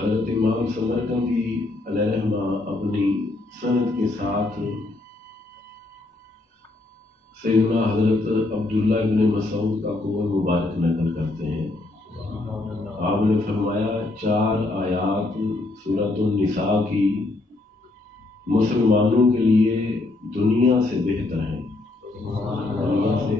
حضرت امام سمرقندی علیہ رحمہ اپنی سند کے ساتھ سیدنا حضرت عبداللہ ابن مسعود کا قول مبارک نقل کرتے ہیں۔ آپ نے فرمایا 4 آیات سورۃ النساء کی مسلمانوں کے لیے دنیا سے بہتر ہیں، دنیا سے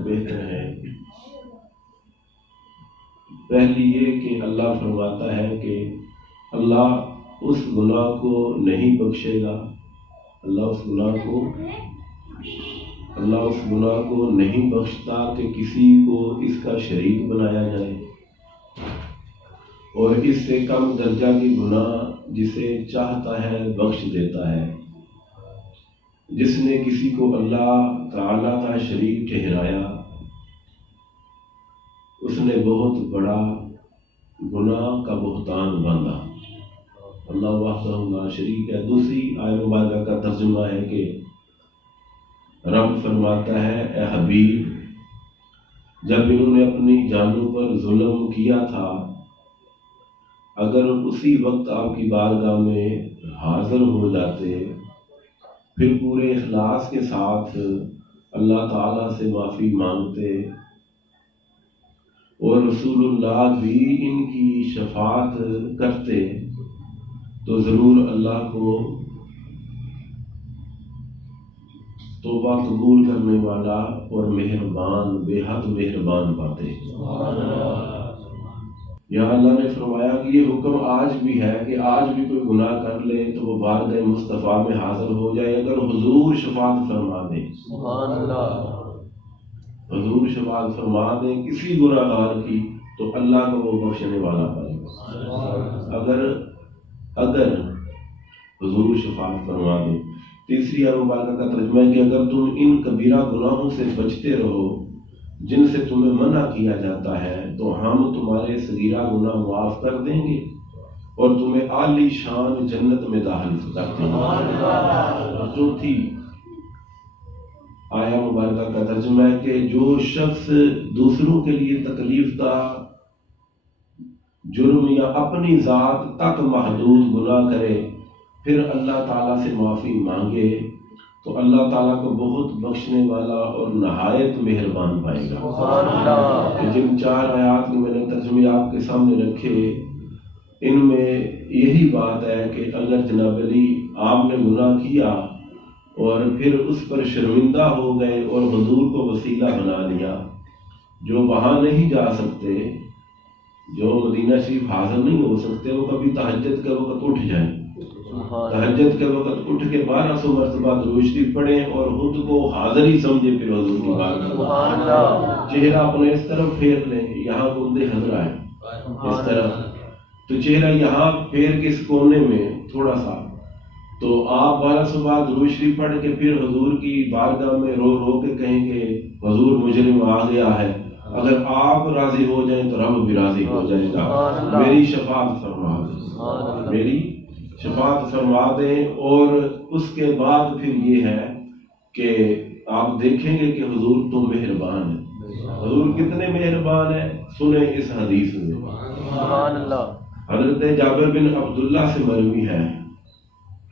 بہتر ہے۔ پہلی یہ کہ اللہ فرماتا ہے کہ اللہ اس گناہ کو نہیں بخشے گا، اللہ اس گناہ کو نہیں بخشتا کہ کسی کو اس کا شریک بنایا جائے، اور اس سے کم درجہ کی گناہ جسے چاہتا ہے بخش دیتا ہے۔ جس نے کسی کو اللہ تعالیٰ کا شریک ٹھہرایا اس نے بہت بڑا گناہ کا بہتان باندھا۔ اللہ وحدہ لا شریک ہے۔ دوسری آیت مبارکہ کا ترجمہ ہے کہ رب فرماتا ہے اے حبیب، جب انہوں نے اپنی جانوں پر ظلم کیا تھا، اگر اسی وقت آپ کی بارگاہ میں حاضر ہو جاتے، پھر پورے اخلاص کے ساتھ اللہ تعالیٰ سے معافی مانگتے اور رسول اللہ بھی ان کی شفاعت کرتے، تو ضرور اللہ کو توبہ قبول کرنے والا اور مہربان، بے حد مہربان پاتے۔ یا اللہ نے فرمایا کہ یہ حکم آج بھی ہے کہ آج بھی کوئی گناہ کر لے تو وہ بارگاہ مصطفیٰ میں حاضر ہو جائے، اگر حضور شفاعت فرما دیں، حضور شفاعت فرما دیں کسی گناہ گار کی، تو اللہ کو وہ بخشنے والا پائے گا۔ اگر حضور شفاعت فرما دیں۔ تیسری آیت مبارکہ کا ترجمہ ہے کہ اگر تم ان کبیرہ گناہوں سے بچتے رہو جن سے تمہیں منع کیا جاتا ہے، تو ہم تمہارے صغیرہ گناہ معاف کر دیں گے اور تمہیں عالی شان جنت میں داخل کر دیں گے۔ چوتھی آیت مبارکہ کا ترجمہ ہے کہ جو شخص دوسروں کے لیے تکلیف دہ جرم یا اپنی ذات تک محدود گناہ کرے پھر اللہ تعالیٰ سے معافی مانگے تو اللہ تعالیٰ کو بہت بخشنے والا اور نہایت مہربان پائے گا۔ جن 4 آیات میں نے ترجمے آپ کے سامنے رکھے، ان میں یہی بات ہے کہ اگر جناب علی آپ نے گناہ کیا اور پھر اس پر شرمندہ ہو گئے اور حضور کو وسیلہ بنا لیا، جو وہاں نہیں جا سکتے، جو مدینہ شریف حاضر نہیں ہو سکتے، وہ کبھی تہجد کے وقت اٹھ جائیں، تہجد کے وقت اٹھ کے 1200 مرتبہ درود شریف پڑھیں اور خود کو حاضر ہی سمجھے پھر حضور کی بارگاہ، چہرہ اپنے اس طرف پھیر لیں، یہاں بندے حضرہ ہے اس طرف، تو چہرہ یہاں پھیر کے اس کونے میں تھوڑا سا، تو آپ 1200 بار درود شریف پڑھ کے پھر حضور کی بارگاہ میں رو رو کے کہیں کہ حضور مجرم آ گیا ہے، اگر آپ راضی ہو جائیں تو رب بھی راضی ہو جائے گا، میری شفاعت فرما دیں، میری شفاعت فرما دیں۔ اور اس کے بعد پھر یہ ہے کہ آپ دیکھیں گے کہ حضور تو مہربان ہے، حضور کتنے مہربان ہیں، سنیں اس حدیث میں۔ حضرت جابر بن عبداللہ سے مروی ہے،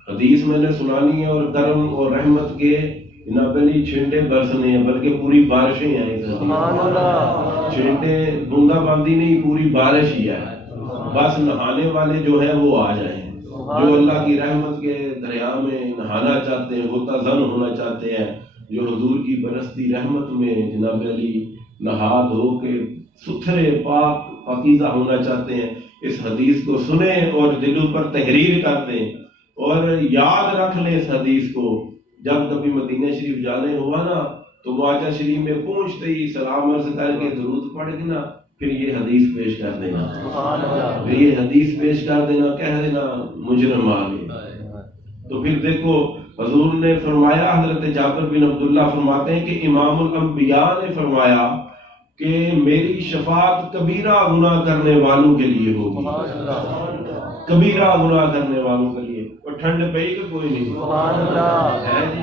حدیث میں نے سنانی ہے، اور کرم اور رحمت کے نہ پہلی چھینٹے برسنے ہیں بلکہ پوری بارشیں ہیں، چھینٹے بوندا باندی نہیں، پوری بارش ہی ہے، بس نہانے والے جو ہے وہ آ جائیں، جو اللہ کی رحمت کے دریا میں نہانا چاہتے ہیں، غوطہ زن ہونا چاہتے ہیں، جو حضور کی برستی رحمت میں جناب علی نہا دھو کے ستھرے پاک پاکیزہ ہونا چاہتے ہیں، اس حدیث کو سنیں اور دلوں پر تحریر کر دیں اور یاد رکھ لیں اس حدیث کو۔ جب کبھی مدینہ شریف جانے ہوا نا تو معاجہ شریف میں پہنچتے ہی سلام عرض کر کے درود پڑھ کے نا پھر یہ حدیث پیش کر دینا، پھر یہ حدیث پیش کر دینا، کہہ دینا مجرم آ گئے۔ تو پھر دیکھو حضور نے فرمایا، حضرت جابر بن عبداللہ فرماتے ہیں کہ امام الانبیاء نے فرمایا کہ میری شفاعت کبیرہ گناہ کرنے والوں کے لیے ہوگی، کبیرہ گناہ کرنے والوں کے لیے، اور ٹھنڈ پئی کہ کوئی نہیں ہے جی۔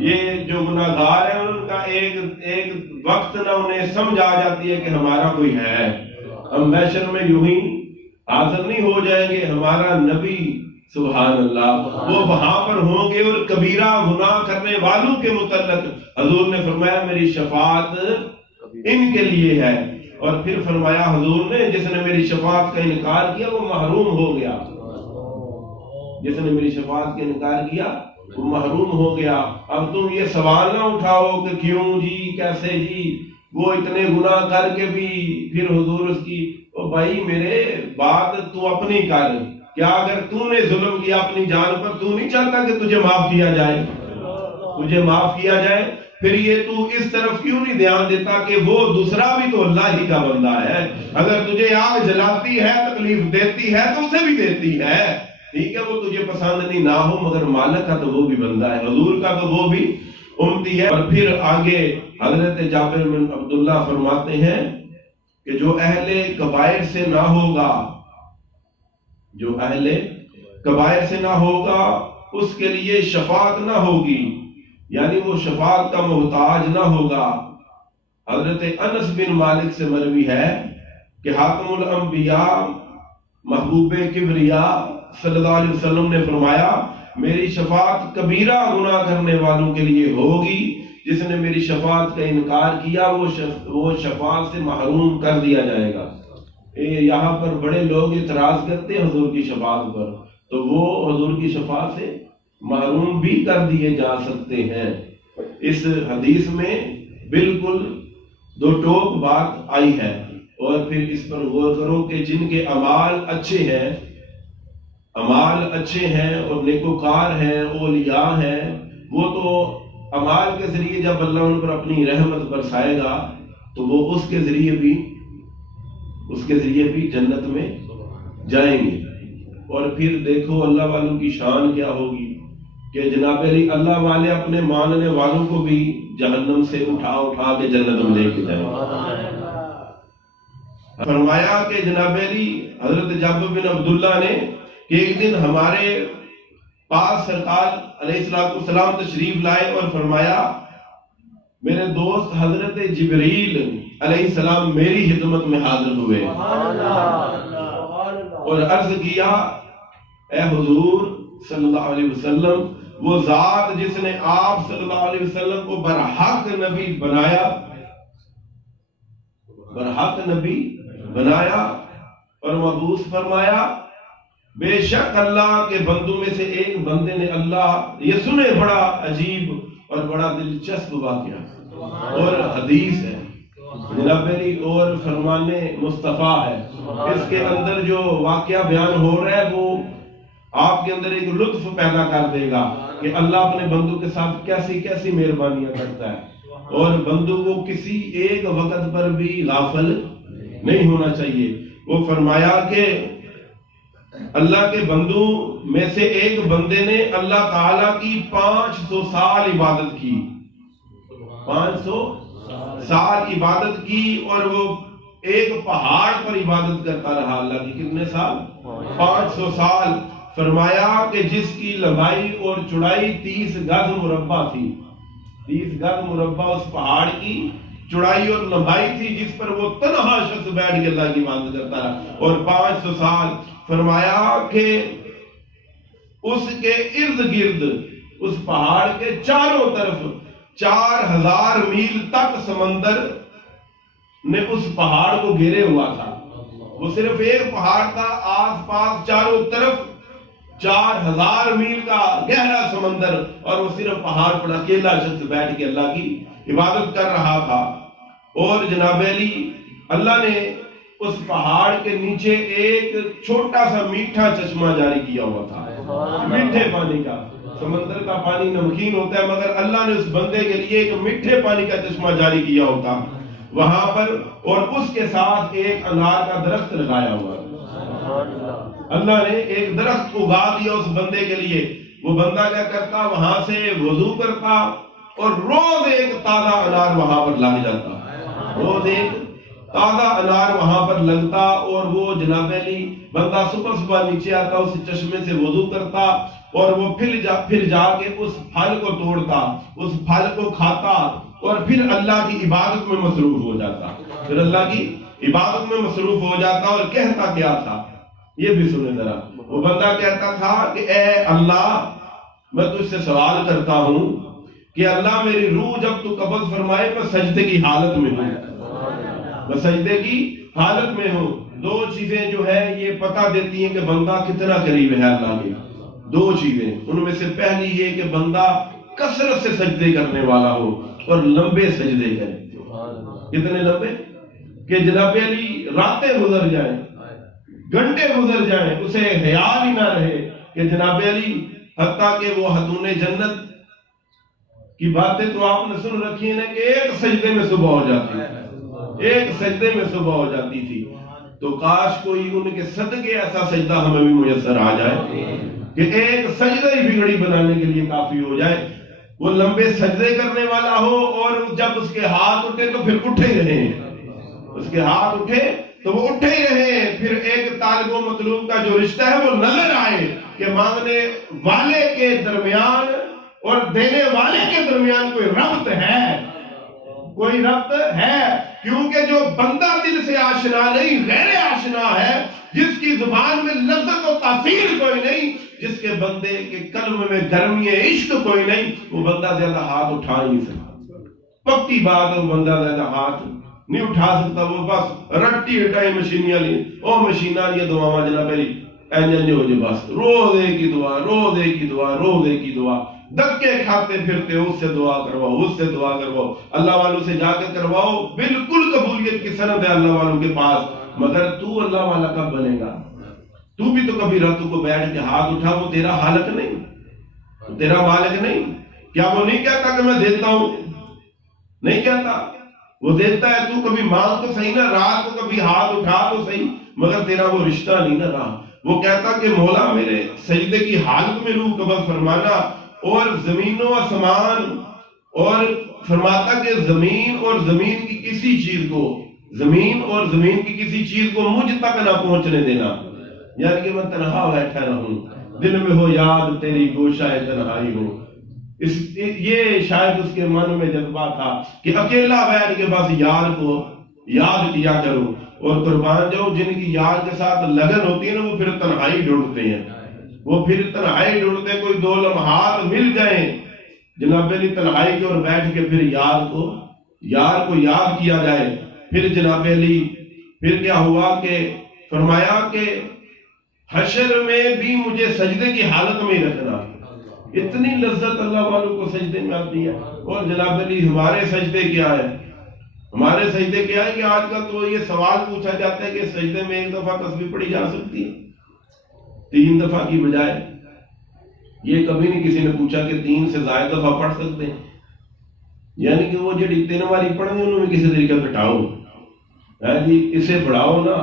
یہ جو گناہ گار ہیں ان کا ایک وقت نہ انہیں سمجھ آ جاتی ہے کہ ہمارا کوئی ہے، ہم محشر میں یوں ہی حاضر نہیں ہو جائیں گے ہمارا نبی سبحان اللہ وہ وہاں پر ہوں گے، اور کبیرہ گناہ کرنے والوں کے متعلق حضور نے فرمایا میری شفاعت ان کے لیے ہے، اور پھر فرمایا حضور نے جس نے میری شفاعت کا انکار کیا وہ محروم ہو گیا، جس نے میری شفاعت کا انکار کیا وہ محروم ہو گیا۔ اب تم یہ سوال نہ اٹھاؤ کہ کیوں جی، کیسے جی، وہ اتنے گناہ کر کے بھی پھر حضور اس کی، او بھائی میرے بات تو اپنی کر، کیا اگر تو نے ظلم کیا اپنی جان پر تو نہیں چاہتا کہ تجھے معاف کیا جائے، تجھے معاف کیا جائے؟ پھر یہ تو اس طرف کیوں نہیں دھیان دیتا کہ وہ دوسرا بھی تو اللہ ہی کا بندہ ہے، اگر تجھے آگ جلاتی ہے تکلیف دیتی ہے تو اسے بھی دیتی ہے، ٹھیک ہے وہ تجھے پسند نہیں نہ ہو مگر مالک کا تو وہ بھی بندہ ہے، حضور کا تو وہ بھی امتی ہے۔ اور پھر آگے حضرت جابر بن عبداللہ فرماتے ہیں کہ جو اہل کبائر سے نہ ہوگا، جو اہل کبائر سے نہ ہوگا اس کے لیے شفاعت نہ ہوگی، یعنی وہ شفاعت کا محتاج نہ ہوگا۔ حضرت انس بن مالک سے مروی ہے کہ حاتم الانبیاء محبوب کبریا صلی اللہ علیہ وسلم نے فرمایا میری شفاعت کبیرہ گناہ کرنے والوں کے لیے ہوگی، جس نے میری شفاعت کا انکار کیا وہ شفاعت سے محروم کر دیا جائے گا۔ یہاں پر بڑے لوگ اعتراض کرتے ہیں حضور کی شفاعت پر، تو وہ حضور کی شفاعت سے محروم بھی کر دیے جا سکتے ہیں۔ اس حدیث میں بالکل دو ٹوک بات آئی ہے، اور پھر اس پر غور کرو کہ جن کے اعمال اچھے ہیں، اعمال اچھے ہیں اور نیکوکار ہیں، اولیاء ہیں، وہ تو اعمال کے ذریعے جب اللہ ان پر اپنی رحمت برسائے گا تو وہ اس کے ذریعے بھی جنت میں جائیں گے۔ اور پھر دیکھو اللہ والوں کی شان کیا ہوگی کہ جناب علی اللہ والے اپنے ماننے والوں کو بھی جہنم سے اٹھا کے جنت میں لے کے جائیں گے۔ فرمایا کہ جناب علی حضرت جابر بن عبداللہ نے کہ ایک دن ہمارے پاس سرکار علیہ السلام تشریف لائے اور فرمایا میرے دوست حضرت جبریل علیہ السلام میری خدمت میں حاضر ہوئے اور عرض کیا اے حضور صلی اللہ علیہ وسلم، وہ ذات جس نے آپ صلی اللہ علیہ وسلم کو برحق نبی بنایا اور مبعوث فرمایا، بے شک اللہ کے بندوں میں سے ایک بندے نے اللہ یہ سنے بڑا عجیب اور بڑا دلچسپ واقعہ اور حدیث ہے جناب علی اور فرمان مصطفیٰ ہے، اس کے اندر جو واقعہ بیان ہو رہا ہے وہ آپ کے اندر ایک لطف پیدا کر دے گا کہ اللہ اپنے بندوں کے ساتھ کیسی کیسی مہربانیاں کرتا ہے، اور بندوں کو کسی ایک وقت پر بھی غافل نہیں ہونا چاہیے۔ وہ فرمایا کہ اللہ کے بندوں میں سے ایک بندے نے اللہ تعالیٰ کی 500 سال عبادت کی، 500 سال عبادت کی، اور وہ ایک پہاڑ پر عبادت کرتا رہا اللہ کی کتنے سال؟ 500 سال۔ فرمایا کہ جس کی لمبائی اور چوڑائی 30 گز مربع تھی، 30 گز مربع اس پہاڑ کی چوڑائی اور لمبائی تھی، جس پر وہ تنہا شخص بیٹھ کے اللہ کی عبادت کرتا رہا اور 500 سال۔ فرمایا کہ اس کے ارد گرد اس پہاڑ کے چاروں طرف 4000 میل تک سمندر نے اس پہاڑ کو گھیرے ہوا تھا، وہ صرف ایک پہاڑ تھا، آس پاس چاروں طرف 4000 میل کا گہرا سمندر، اور وہ صرف پہاڑ پر اکیلا شخص بیٹھ کے اللہ کی عبادت کر رہا تھا۔ اور جناب علی اللہ نے اس پہاڑ کے نیچے ایک چھوٹا سا میٹھا چشمہ جاری کیا ہوا تھا، میٹھے پانی کا۔ سمندر کا پانی نمکین ہوتا ہے مگر اللہ نے اس بندے کے لیے ایک میٹھے پانی کا چشمہ جاری کیا ہوتا وہاں پر، اور اس کے ساتھ ایک انار کا درخت لگایا ہوا۔ اللہ نے ایک درخت اگا دیا اس بندے کے لیے۔ وہ بندہ کیا کرتا؟ وہاں سے وضو کرتا اور روز ایک تازہ انار وہاں پر لگ جاتا، روز ایک تازہ انار وہاں پر لگتا، اور وہ جناب علی بندہ صبح صبح نیچے آتا، اس چشمے سے وضو کرتا، اور وہ پھر جا کے اس پھل کو توڑتا، اس پھل کو کھاتا، اور پھر اللہ کی عبادت میں مصروف ہو جاتا، اور کہتا کیا تھا؟ یہ بھی سنیں ذرا. وہ بندہ کہتا تھا کہ اے اللہ میں تجھ سے سوال کرتا ہوں کہ اللہ میری روح جب تو قبض فرمائے میں سجدے کی حالت میں ہوں، میں سجدے کی حالت میں ہوں. دو چیزیں جو ہے یہ پتہ دیتی ہیں کہ بندہ کتنا قریب ہے اللہ کے. دو چیزیں، ان میں سے پہلی یہ کہ بندہ کثرت سے سجدے کرنے والا ہو اور لمبے سجدے کرے. کتنے لمبے کہ جناب علی راتیں گزر جائیں، گھنٹے گزر جائیں، اسے خیال ہی نہ رہے کہ جناب علی حتیٰ کہ وہ خاتون جنت کی باتیں تو آپ نے سن رکھی ہیں کہ ایک سجدے میں صبح ہو جاتی تھی، ایک سجدے میں صبح ہو جاتی تھی. تو کاش کوئی ان کے صدقے ایسا سجدہ ہمیں بھی میسر آ جائے کہ ایک سجدہ ہی بگڑی بنانے کے لیے کافی ہو جائے. وہ لمبے سجدے کرنے والا ہو اور جب اس کے ہاتھ اٹھے تو پھر اٹھے ہی رہے، اس کے ہاتھ اٹھے تو وہ اٹھے ہی رہے. پھر ایک طالب و مطلوب کا جو رشتہ ہے وہ نظر آئے کہ مانگنے والے کے درمیان اور دینے والے کے درمیان کوئی ربط ہے، کوئی ربط ہے. کیونکہ جو بندہ دل سے آشنا نہیں، غیر آشنا ہے، جس کی زبان میں لذت و تاثیر کوئی نہیں، جس کے بندے کے قلب میں گرمی عشق کوئی نہیں، وہ بندہ زیادہ ہاتھ اٹھا نہیں سکتا. پکی بات ہے، وہ بندہ زیادہ ہاتھ نہیں اٹھا سکتا. وہ بس رٹی ہٹائی مشینیاں لی، او مشیناں لی دعا جناب علی اینجن ہو جائے، بس روزے کی دعا، روزے کی دعا، روزے کی دعا. دکے کھاتے پھرتے اس سے دعا کرواؤ، اس سے دعا کرواؤ، اللہ والوں سے جا کے کرواؤ. بالکل قبولیت کی سند ہے اللہ والوں کے پاس. مگر تو اللہ والا کب بنے گا؟ تو بھی تو کبھی راتوں کو بیٹھ کے ہاتھ اٹھا، وہ تیرا خالق نہیں، تیرا مالک نہیں. کیا وہ نہیں کہتا کہ میں دیتا ہوں؟ نہیں کہتا، وہ دیتا ہے. تو کبھی مانگ تو صحیح نا، رات کو کبھی ہاتھ اٹھا تو صحیح، مگر تیرا وہ رشتہ نہیں نہ رہا. وہ کہتا کہ مولا میرے سجدے کی حالت میں روح قبض فرمانا، اور زمین و آسمان، اور فرماتا کہ زمین اور زمین کی کسی چیز کو، زمین اور زمین کی کسی چیز کو مجھ تک نہ پہنچنے دینا. یعنی کہ میں تنہا بیٹھا رہوں، دل میں ہو یاد تیری گوشہ تنہائی ہو. یہ شاید اس کے من میں جذبہ تھا کہ اکیلا بیٹھ کے بس یار کو یاد کیا کروں. اور قربان جاؤں جن کی یار کے ساتھ لگن ہوتی ہے نا، وہ پھر تنہائی ڈھونڈتے ہیں، وہ پھر تنہائی ڈھونڈتے ہیں. کوئی دو لمحات مل جائیں جناب علی تنہائی کے اور بیٹھ کے پھر یار کو یاد کیا جائے. پھر جناب علی پھر کیا ہوا کہ فرمایا کہ حشر میں بھی مجھے سجدے کی حالت میں رکھنا. اتنی لذت اللہ والوں کو سجدے میں آتی ہے. اور جناب علی ہمارے سجدے کیا ہے؟ ہمارے سجدے کیا ہے کہ آج کل تو یہ سوال پوچھا جاتا ہے کہ سجدے میں ایک دفعہ تسبیح پڑھی جا سکتی ہے 3 دفعہ کی بجائے. یہ کبھی نہیں کسی نے پوچھا کہ 3 سے زائد دفعہ پڑھ سکتے ہیں. یعنی کہ وہ جڑی 3 باری پڑھنی انہوں میں کسی طریقے گھٹاؤ جی، اسے بڑھاؤ نا.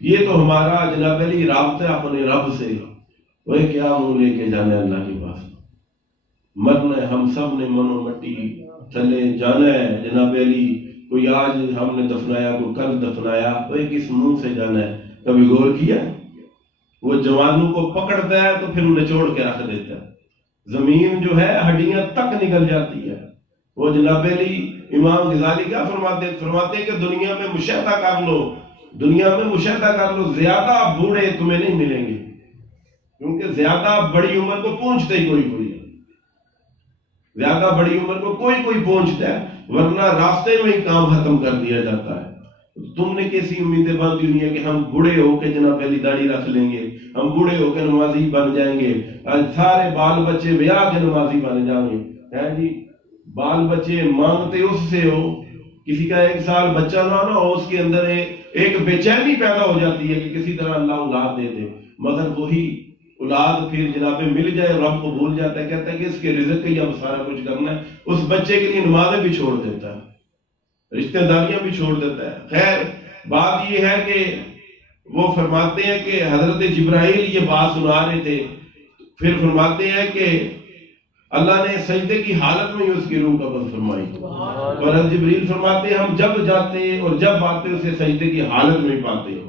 یہ تو ہمارا جناب علی رابطہ اپنے رب سے. وہ کیا منہ لے کے جانا ہے اللہ کے پاس؟ مرنا ہے ہم سب نے، منو مٹی تھلے جانا ہے جناب علی. کوئی آج ہم نے دفنایا، کوئی کل دفنایا، وہ کس منہ سے جانا ہے؟ کبھی غور کیا؟ وہ جوانوں کو پکڑتا ہے تو پھر نچوڑ کے رکھ دیتا ہے. زمین جو ہے ہڈیاں تک نکل جاتی ہے. وہ جناب علی امام غزالی کیا فرماتے ہیں کہ دنیا میں مشاہدہ کر لو، دنیا میں مشاہدہ کر لو، زیادہ بوڑھے تمہیں نہیں ملیں گے، کیونکہ زیادہ بڑی عمر کو پہنچتے ہی کوئی ہے، زیادہ بڑی عمر کو کوئی پہنچتا ہے، ورنہ راستے میں ہی کام ختم کر دیا جاتا ہے. تم نے کیسی امیدیں باندھی ہوئی ہیں کہ ہم بوڑھے ہو کے جناب علی داڑھی رکھ لیں گے، ہم بوڑھے ہو کے نمازی بن جائیں گے، سارے بال بچے بیاہ کے نمازی بن جائیں گے. جی بال بچے مانگتے اس سے ہو، کسی کا 1 سال بچہ نہ ہو، اس کے اندر ایک بے چینی پیدا ہو جاتی ہے کہ کسی طرح اللہ اولاد دے دے. مگر وہی اولاد پھر جناب مل جائے رب کو بھول جاتا ہے، کہتا ہے کہ اس کے رزق کے لیے اب سارا کچھ کرنا ہے. اس بچے کے لیے نمازیں بھی چھوڑ دیتا ہے، رشتہ داریاں بھی چھوڑ دیتا ہے. خیر بات یہ ہے کہ وہ فرماتے ہیں کہ حضرت جبرائیل یہ بات سنا رہے تھے. پھر فرماتے ہیں کہ اللہ نے سجدے کی حالت میں ہی اس کی روح قبض فرمائی. اور حضرت جبرائیل فرماتے ہیں ہم جب جاتے اور جب آتے اسے سجدے کی حالت میں ہی پاتے ہیں،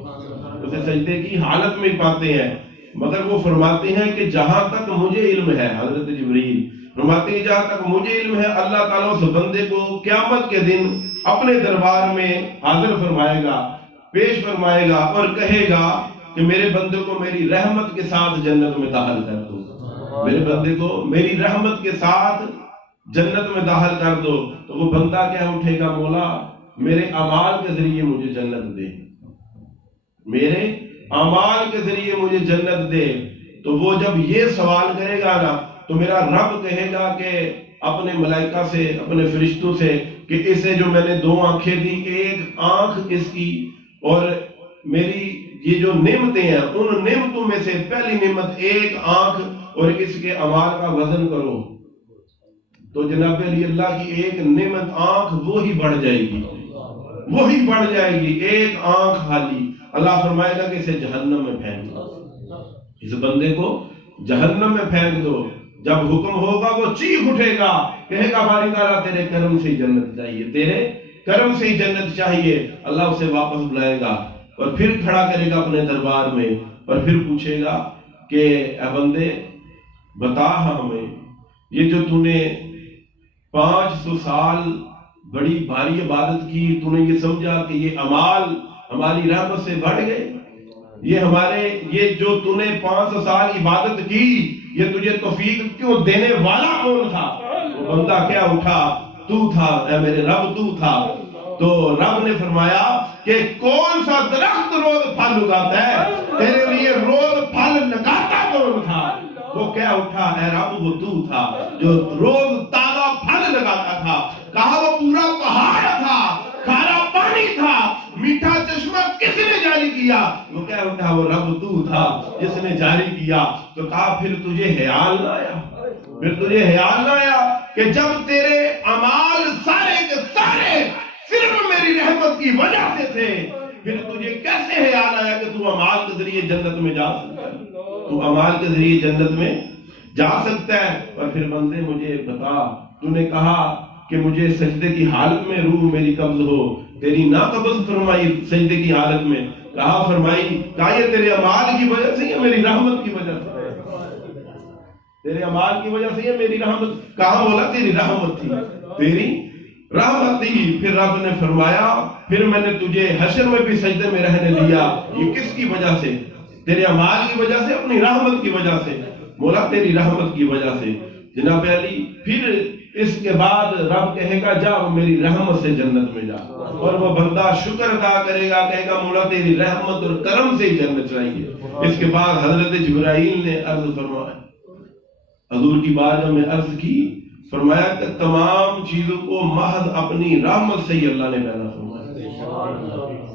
اسے سجدے کی حالت میں ہی پاتے ہیں. مگر وہ فرماتے ہیں کہ جہاں تک مجھے علم ہے، حضرت جبرائیل فرماتے ہیں جہاں تک مجھے علم ہے اللہ تعالیٰ اس بندے کو قیامت کے دن اپنے دربار میں حاضر فرمائے گا، پیش فرمائے گا اور کہے گا کہ میرے بندے کو میری رحمت کے ساتھ جنت میں داخل کر دو، میرے بندے کو میری رحمت کے ساتھ جنت میں داخل کر دو. تو وہ بندہ کیا اٹھے گا، مولا میرے اعمال کے ذریعے مجھے جنت دے، میرے اعمال کے ذریعے مجھے جنت دے. تو وہ جب یہ سوال کرے گا نا تو میرا رب کہے گا کہ اپنے ملائکہ سے، اپنے فرشتوں سے، کہ اسے جو میں نے 2 آنکھیں دی، ایک آنکھ اس کی اور میری یہ جو نعمتیں ہیں ان نعمتوں میں سے پہلی نعمت ایک آنکھ اور اس کے اعمال کا وزن کرو. تو جناب علی اللہ کی ایک نعمت آنکھ وہی بڑھ جائے گی، وہی بڑھ جائے گی، ایک آنکھ خالی. اللہ فرمائے گا کہ اسے جہنم میں پھینک دو، اس بندے کو جہنم میں پھینک دو. جب حکم ہوگا وہ چیخ اٹھے گا، کہے گا باری تعالیٰ تیرے کرم سے ہی جنت چاہیے، تیرے کرم سے ہی جنت چاہیے. اللہ اسے واپس بلائے گا اور پھر کھڑا کرے گا اپنے دربار میں اور پھر پوچھے گا کہ اے بندے بتا ہمیں، یہ جو تو نے 500 سال بڑی بھاری عبادت کی، تو نے یہ سمجھا کہ یہ اعمال ہماری رحمت سے بڑھ گئے، یہ جو تو نے 500 سال عبادت کی، یہ تجھے توفیق کیوں دینے والا کون تھا؟ وہ بندہ کیا اٹھا، تو تھا اے میرے رب، تو تھا. تو رب نے فرمایا کہ کون سا درخت روز پھل اگاتا ہے، تیرے لیے روز پھل لگاتا کون تھا؟ وہ کیا اٹھا، اے رب وہ تو تھا جو روز تازہ پھل لگاتا تھا. کہا وہ پورا پہاڑ تھا، کھارا پانی تھا، میٹھا چشمہ کس نے جاری کیا؟ وہ کیا اٹھا، وہ رب تو تھا جس نے جاری کیا. تو کہا پھر تجھے خیال نہ آیا، پھر تجھے خیال نہ آیا کہ جب تیرے اعمال سارے کے سارے صرف میری رحمت کی وجہ سے تھے، پھر تجھے کیسے خیال آیا کہ تو اعمال کے ذریعے جنت میں جا سکتا ہے، تو اعمال کے ذریعے جنت میں جا سکتا ہے. اور پھر بندے مجھے بتا، تو نے کہا کہ مجھے سجدے کی حالت میں روح میری قبض ہو، تیری نا قبض فرمائی سجدے کی حالت میں، کہا فرمائی کہا یہ تیرے اعمال کی وجہ سے یا میری رحمت کی وجہ سے؟ تیرے اعمال کی وجہ سے یا میری رحمت؟ کہاں بولا تیری رحمت تھی، تیری رحمت تھی. پھر رب نے فرمایا پھر میں نے تجھے حشر میں بھی سجدے میں رہنے دیا، یہ کس کی وجہ سے؟ تیرے اعمال کی وجہ سے، اپنی رحمت کی وجہ سے. مولا تیری رحمت کی وجہ سے. جناب علی پھر اس کے بعد رب کہے گا جا میری رحمت سے جنت میں جا، اور وہ بندہ شکر ادا کرے گا، کہے گا مولا تیری رحمت اور کرم سے ہی جنت چاہیے. اس کے بعد حضرت جبرائیل نے عرض فرمایا، حضور کی بارگاہ میں عرض کی، فرمایا کہ تمام چیزوں کو محض اپنی رحمت سے ہی اللہ نے پیدا فرمایا.